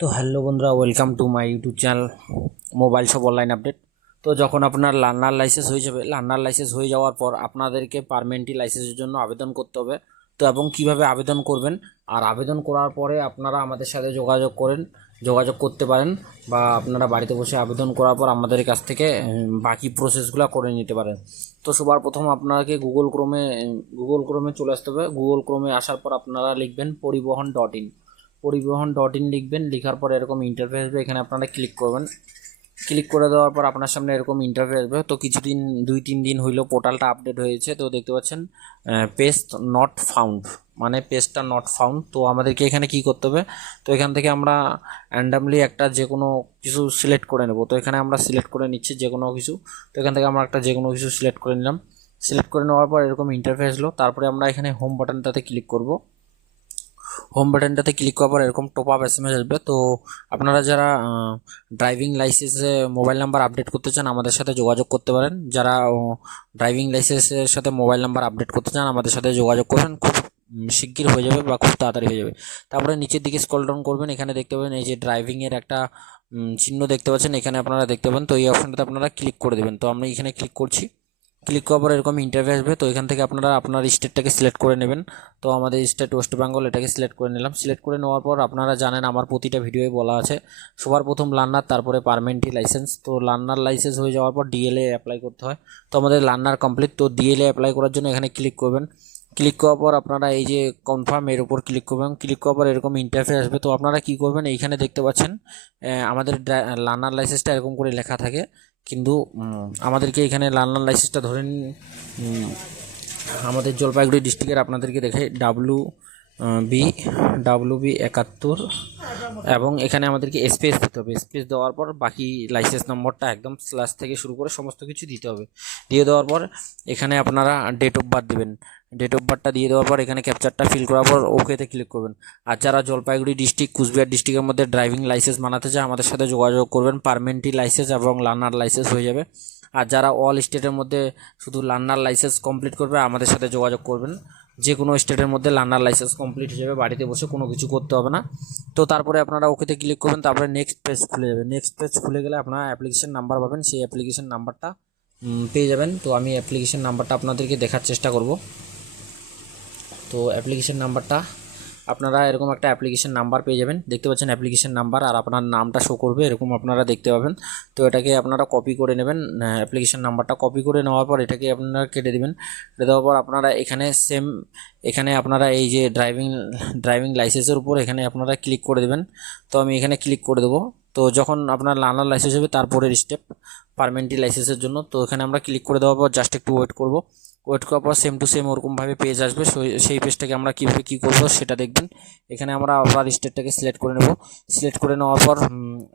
তো হ্যালো বন্ধুরা, welcome to my YouTube channel mobile shop online update. তো যখন আপনার লার্নার লাইসেন্স হয়ে যাবে, লার্নার লাইসেন্স হয়ে যাওয়ার পর আপনাদেরকে পার্মানেন্ট লাইসেন্সের জন্য আবেদন করতে হবে। তো এবং কিভাবে আবেদন করবেন, আর আবেদন করার পরে আপনারা আমাদের সাথে যোগাযোগ করতে পারেন, বা আপনারা বাড়িতে বসে আবেদন করার পর আমাদের কাছ থেকে বাকি প্রসেসগুলো করে নিতে পারেন। তো সবার প্রথম আপনাকে গুগল ক্রোমে চলে আসতে হবে। গুগল ক্রোমে আসার পর আপনারা লিখবেন পরিবহন ডট ইন লিখবেন। লেখার পর এরকম ইন্টারফেস আসবে, এখানে আপনারা ক্লিক করবেন। ক্লিক করে দেওয়ার পর আপনার সামনে এরকম ইন্টারফেস আসবে। তো কিছুদিন 2-3 দিন হইলো পোর্টালটা আপডেট হয়েছে। তো দেখতে পাচ্ছেন পেজ নট ফাউন্ড, মানে পেজটা নট ফাউন্ড। তো আমাদেরকে এখানে কি করতে হবে, তো এখান থেকে আমরা র্যান্ডামলি একটা যে কোনো কিছু সিলেক্ট করে নেব। তো এখানে আমরা সিলেক্ট করে নিচ্ছি যে কোনো কিছু। তো এখান থেকে আমরা একটা যে কোনো কিছু সিলেক্ট করে নিলাম। সিলেক্ট করে নেওয়ার পর এরকম ইন্টারফেস এলো। তারপরে আমরা এখানে হোম বাটনটাতে ক্লিক করব। হোম বাটনটাতে ক্লিক করার পর এরকম টপ আপ এসএমএস আসবে। তো আপনারা যারা ড্রাইভিং লাইসেন্সে মোবাইল নাম্বার আপডেট করতে চান আমাদের সাথে যোগাযোগ করতে পারেন। যারা ড্রাইভিং লাইসেন্সের সাথে মোবাইল নাম্বার আপডেট করতে চান আমাদের সাথে যোগাযোগ করবেন, খুব শিগগির হয়ে যাবে বা খুব তাড়াতাড়ি হয়ে যাবে। তারপরে নিচের দিকে স্ক্রল ডাউন করবেন, এখানে দেখতে পাবেন এই যে ড্রাইভিংয়ের একটা চিহ্ন দেখতে পাচ্ছেন, এখানে আপনারা দেখতে পাবেন। তো এই অপশনটাতে আপনারা ক্লিক করে দেবেন। তো আমরা এখানে ক্লিক করছি। ক্লিক করার পর এরকম ইন্টারফেস আসবে। তো এখান থেকে আপনারা আপনার স্টেটটাকে সিলেক্ট করে নেবেন। তো আমাদের স্টেট ওয়েস্ট বেঙ্গল, এটাকে সিলেক্ট করে নিলাম। সিলেক্ট করে নেওয়ার পর আপনারা জানেন আমার প্রতিটা ভিডিওয়ে বলা আছে সবার প্রথম লার্নার, তারপরে পার্মানেন্ট লাইসেন্স। তো লার্নার লাইসেন্স হয়ে যাওয়ার পর ডিএলএ অ্যাপ্লাই করতে হয়। তো আমাদের লার্নার কমপ্লিট। তো ডিএলএ অ্যাপ্লাই করার জন্য এখানে ক্লিক করবেন। ক্লিক করার পর আপনারা এই যে কনফার্ম এর উপর ক্লিক করবেন। ক্লিক করার পর এরকম ইন্টারফেস আসবে। তো আপনারা কি করবেন, এইখানে দেখতে পাচ্ছেন আমাদের লার্নার লাইসেন্সটা এরকম করে লেখা থাকে, কিন্তু আমাদেরকে এখানে লার্নার লাইসেন্সটা ধরে আমাদের জলপাইগুড়ি ডিস্ট্রিক্টের আপনাদেরকে দেখে বি বি 71, এবং এখানে আমাদেরকে স্পেস দিতে হবে। স্পেস দেওয়ার পর বাকি লাইসেন্স নম্বরটা একদম স্ল্যাশ থেকে শুরু করে সমস্ত কিছু দিতে হবে। দিয়ে দেওয়ার পর এখানে আপনারা ডেট অফ বার্থ দেবেন। ডেট অফ বার্থটা দিয়ে দেওয়ার পর এখানে ক্যাপচারটা ফিল করার পর ওকেতে ক্লিক করবেন। আর যারা জলপাইগুড়ি ডিস্ট্রিক্ট, কুচবিহার ডিস্ট্রিক্টের মধ্যে ড্রাইভিং লাইসেন্স বানাতে চায় আমাদের সাথে যোগাযোগ করবেন। পার্মানেন্ট লাইসেন্স এবং লার্নার লাইসেন্স হয়ে যাবে। আর যারা অল স্টেটের মধ্যে শুধু লার্নার লাইসেন্স কমপ্লিট করবে আমাদের সাথে যোগাযোগ করবেন। যে কোনো স্টেটের মধ্যে লার্নার লাইসেন্স কমপ্লিট হয়ে যাবে, বাড়িতে বসে কোনো কিছু করতে হবে না। তো তারপরে আপনারা ওকেতে ক্লিক করবেন। তারপরে নেক্সট পেজ খুলে যাবে। নেক্সট পেজ খুলে গেলে আপনারা অ্যাপ্লিকেশন নাম্বার পাবেন, সেই অ্যাপ্লিকেশন নাম্বারটা পেয়ে যাবেন। তো আমি অ্যাপ্লিকেশন নাম্বারটা আপনাদেরকে দেখার চেষ্টা করব। তো অ্যাপ্লিকেশন নাম্বারটা আপনারা এরকম একটা অ্যাপ্লিকেশন নাম্বার পেয়ে যাবেন, দেখতে পাচ্ছেন অ্যাপ্লিকেশন নাম্বার, আর আপনার নামটা শো করবে এরকম আপনারা দেখতে পাবেন। তো এটাকে আপনারা কপি করে নেবেন। অ্যাপ্লিকেশন নাম্বারটা কপি করে নেওয়ার পর এটাকে আপনারা কেটে দেবেন। কেটে দেওয়ার পর আপনারা এখানে আপনারা এই যে ড্রাইভিং লাইসেন্সের উপর এখানে আপনারা ক্লিক করে দেবেন। তো আমি এখানে ক্লিক করে দেবো। তো যখন আপনার লার্নার লাইসেন্স হবে তারপরের স্টেপ পার্মানেন্ট লাইসেন্সের জন্য। তো এখানে আমরা ক্লিক করে দেওয়ার পর জাস্ট একটু ওয়েট করব। ওয়েট করার পর সেম টু সেম ওরকমভাবে পেজ আসবে। সেই পেজটাকে আমরা কীভাবে কী করবো সেটা দেখবেন। এখানে আমরা আবার স্টেটটাকে সিলেক্ট করে নেব। সিলেক্ট করে নেওয়ার পর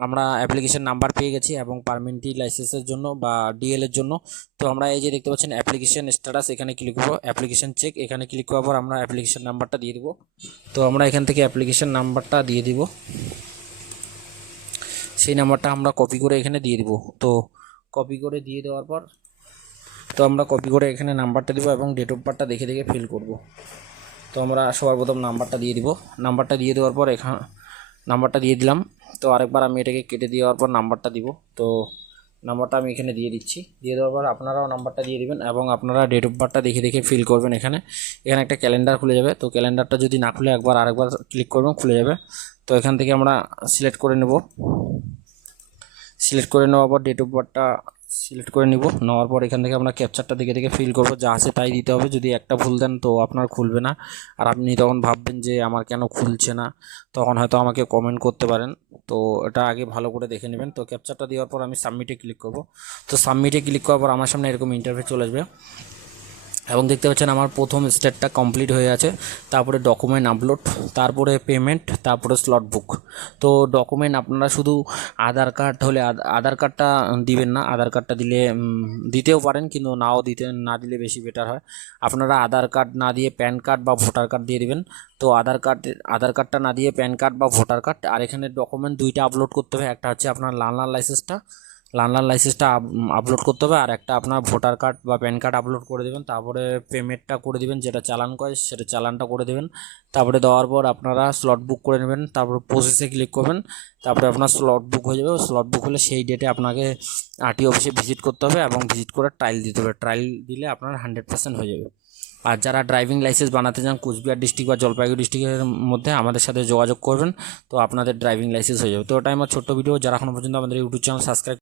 আমরা অ্যাপ্লিকেশন নাম্বার পেয়ে গেছি এবং পার্মানেন্ট লাইসেন্সের জন্য বা ডিএল এর জন্য। তো আমরা এই যে দেখতে পাচ্ছেন অ্যাপ্লিকেশন স্ট্যাটাস, এখানে ক্লিক করবো। অ্যাপ্লিকেশন চেক, এখানে ক্লিক করার পর আমরা অ্যাপ্লিকেশন নাম্বারটা দিয়ে দেবো। তো আমরা এখান থেকে অ্যাপ্লিকেশন নাম্বারটা দিয়ে দিব। সেই নাম্বারটা আমরা কপি করে এখানে দিয়ে দিব। তো কপি করে দিয়ে দেওয়ার পর আমরা কপি করে এখানে নাম্বারটা দিব এবং ডেট অফ বার্থটা দেখে দেখে ফিল করব। তো আমরা সবার প্রথম নাম্বারটা দিয়ে দিব। নাম্বারটা দিয়ে দেওয়ার পর এখানে নাম্বারটা দিয়ে দিলাম। তো আরেকবার আমি এটাকে কেটে দেওয়ার পর নাম্বারটা দিব। তো নাম্বারটা আমি এখানে দিয়ে দিচ্ছি। দিয়ে দেওয়ার পর আপনারাও নাম্বারটা দিয়ে দিবেন এবং আপনারা ডেট অফ বার্থটা দেখে দেখে ফিল করবেন। এখানে একটা ক্যালেন্ডার খুলে যাবে। তো ক্যালেন্ডারটা যদি না খুলে আরেকবার ক্লিক করবেন, খুলে যাবে। তো এখান থেকে আমরা সিলেক্ট করে নেব। সিলেক্ট করে নেওয়ার পর ডেট অফ বার্থটা সিলেক্ট করে নিব। নেওয়ার পর এখান থেকে আমরা ক্যাপচারটা দেখে দেখে ফিল করব, যা আছে তাই দিতে হবে। যদি একটা ভুল দেন তো আপনার খুলবে না, আর আপনি তখন ভাববেন যে আমার কেন খুলছে না, তখন হয়তো আমাকে কমেন্ট করতে পারেন। তো এটা আগে ভালো করে দেখে নেবেন। তো ক্যাপচারটা দেওয়ার পর আমি সাবমিটে ক্লিক করব। তো সাবমিটে ক্লিক করার পর আমার সামনে এরকম ইন্টারফেস চলে আসবে এবং দেখতে পাচ্ছেন আমার প্রথম স্টেপটা কমপ্লিট হয়ে আছে। তারপরে ডকুমেন্ট আপলোড, তারপরে পেমেন্ট, তারপরে স্লট বুক। তো ডকুমেন্ট আপনারা শুধু আধার কার্ড হলে আধার কার্ডটা দিবেন না। আধার কার্ডটা দিতেও পারেন, কিন্তু না দিলে বেশি বেটার হয়। আপনারা আধার কার্ড না দিয়ে প্যান কার্ড বা ভোটার কার্ড দিয়ে দিবেন। তো আধার কার্ডটা না দিয়ে প্যান কার্ড বা ভোটার কার্ড। আর এখানে ডকুমেন্ট দুইটা আপলোড করতে হবে। একটা হচ্ছে আপনার লার্নার লাইসেন্সটা, লার্নার লাইসেন্সটা আপলোড করতে হবে, আর একটা আপনার ভোটার কার্ড বা প্যান কার্ড আপলোড করে দেবেন। তারপরে পেমেন্টটা করে দেবেন, যেটা চালান করে সেটা চালানটা করে দেবেন। তারপরে দেওয়ার পর আপনারা স্লট বুক করে নেবেন, তারপর প্রসেসে ক্লিক করবেন, তারপরে আপনার স্লট বুক হয়ে যাবে। স্লট বুক হলে সেই ডেটে আপনাকে আরটিও অফিসে ভিজিট করতে হবে এবং ভিজিট করে ট্রায়াল দিতে হবে। ট্রায়াল দিলে আপনার 100% হয়ে যাবে। আর যারা ড্রাইভিং লাইসেন্স বানাতে চান কুচবিহার ডিস্ট্রিক্ট বা জলপাইগুড়ি ডিস্ট্রিক্টের মধ্যে আমাদের সাথে যোগাযোগ করবেন, তো আপনাদের ড্রাইভিং লাইসেন্স হয়ে যাবে। তো ওটাই আমার ছোট্ট ভিডিও। যারা এখনো পর্যন্ত আমাদের ইউটিউব চ্যানেল সাবস্ক্রাইব